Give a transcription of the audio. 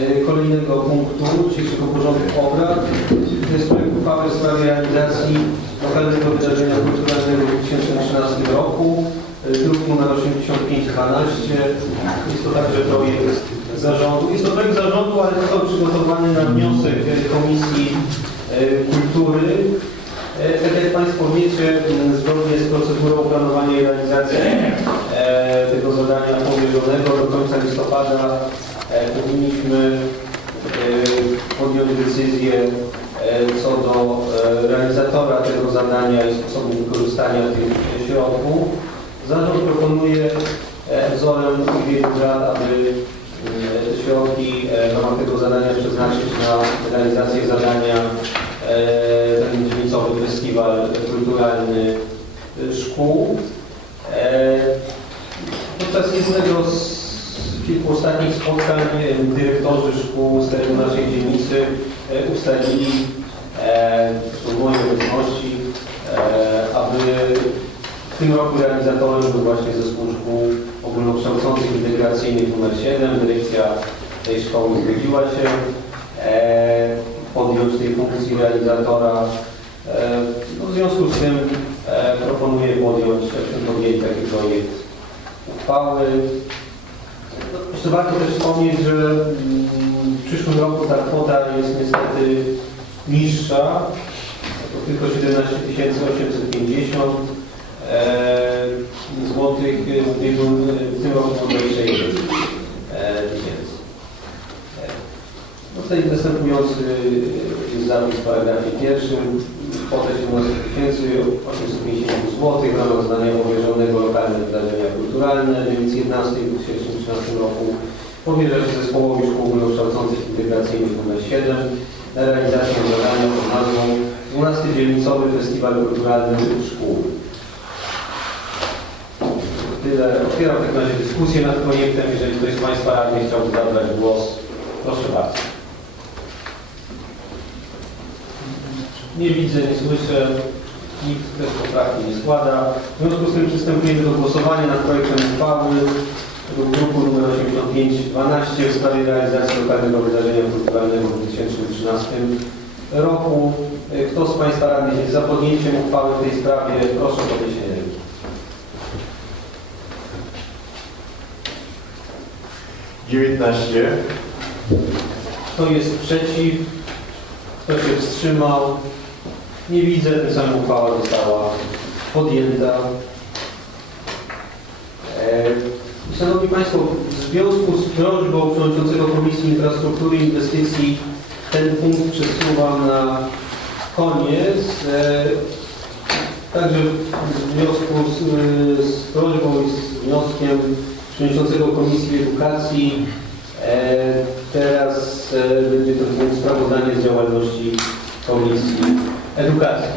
e, kolejnego punktu dzisiejszego porządku obrad. To jest projekt uchwały w sprawie realizacji lokalnego wydarzenia kulturalnego w 2013 roku, e, druk nr 8512. Jest to także projekt zarządu. Jest to projekt zarządu, ale został przygotowany na wniosek Komisji e, Kultury. Tak jak Państwo wiecie, zgodnie z procedurą planowania i realizacji tego zadania powierzonego do końca listopada powinniśmy e, podjąć decyzję e, co do e, realizatora tego zadania i sposobu wykorzystania tych środków. Zarząd proponuje e, wzorem ubiegłych lat, aby e, środki e, w ramach tego zadania przeznaczyć na realizację zadania e, ten dzielnicowy festiwal kulturalny e, szkół. E, Podczas jednego z kilku ostatnich spotkań e, dyrektorzy szkół z terenu naszej dzielnicy e, ustalili e, w mojej obecności, e, aby w tym roku realizatorem był właśnie zespół szkół ogólnokształcących integracyjnych nr 7. Dyrekcja tej szkoły zgodziła się e, podjąć tej funkcji realizatora. E, no, w związku z tym e, proponuję podjąć, podjąć taki projekt uchwały. Jeszcze warto też wspomnieć, że mm, w przyszłym roku ta kwota jest niestety niższa, to tylko 17 850 e, złotych, w ubiegłym- w tym roku było 21 e, tysięcy. E, No tutaj następujący jest zapis w paragrafie pierwszym, kwota 17 850 zł ramach zadania powierzonego kulturalne, więc 11 w 2013 roku powierza się zespołowi szkół ogólnokształcących integracyjnych nr 7 na realizację zadania pod nazwą 12 dzielnicowy Festiwal Kulturalny Szkół. Tyle. Otwieram w takim razie dyskusję nad projektem. Jeżeli ktoś z Państwa radnych chciałby zabrać głos, proszę bardzo. Nie widzę, nie słyszę. Nikt też poprawki nie składa. W związku z tym przystępujemy do głosowania nad projektem uchwały druku nr 8512 w sprawie realizacji lokalnego wydarzenia kulturalnego w 2013 roku. Kto z Państwa radnych jest za podjęciem uchwały w tej sprawie? Proszę o podniesienie ręki. dziewiętnaście, Kto jest przeciw? Kto się wstrzymał? Nie widzę, tym samym uchwała została podjęta. E, Szanowni Państwo, w związku z prośbą Przewodniczącego Komisji Infrastruktury i Inwestycji ten punkt przesuwam na koniec. E, Także w związku z, e, z prośbą i z wnioskiem Przewodniczącego Komisji Edukacji teraz będzie to sprawozdanie z działalności Komisji Edukacji.